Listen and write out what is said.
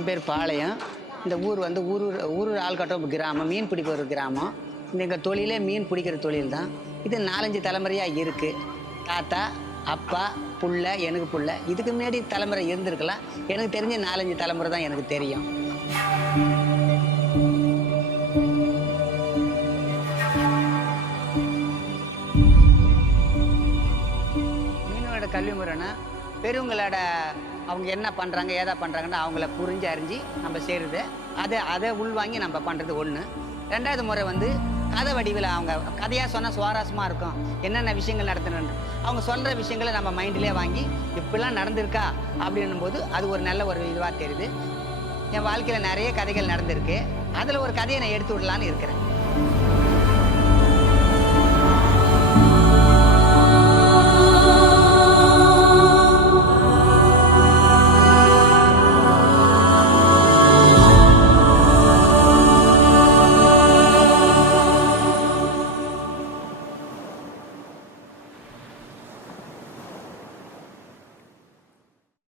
என் பேர் பாளையம். இந்த ஊர் வந்து ஊரூர் ஆள்காட்டம் கிராமம், மீன் பிடிக்கிற ஒரு கிராமம். எங்கள் தொழிலே மீன் பிடிக்கிற தொழில் தான். இது 4-5 தலைமுறையாக இருக்குது. தாத்தா, அப்பா, புள்ள, எனக்கு புள்ள. இதுக்கு முன்னாடி தலைமுறை இருந்திருக்கலாம். எனக்கு தெரிஞ்ச 4-5 தலைமுறை தான் எனக்கு தெரியும். மீனோட கல்வி முறைன்னா பெரியவங்களோட அவங்க என்ன பண்ணுறாங்க ஏதா பண்ணுறாங்கன்னு அவங்கள புரிஞ்சு அறிஞ்சு நம்ம செய்கிறது, அதை உள்வாங்கி நம்ம பண்ணுறது ஒன்று. 2வது முறை வந்து கதை வடிவில் அவங்க கதையாக சொன்னால் சுவாரஸ்யமாக இருக்கும். என்னென்ன விஷயங்கள் நடத்தணுன்னு அவங்க சொல்கிற விஷயங்களை நம்ம மைண்டிலே வாங்கி இப்படிலாம் நடந்திருக்கா அப்படின்னும் போது அது ஒரு நல்ல ஒரு இதுவாக தெரியுது. என் வாழ்க்கையில் நிறைய கதைகள் நடந்திருக்கு. அதில் ஒரு கதையை நான் எடுத்து விடலான்னு இருக்கிறேன்.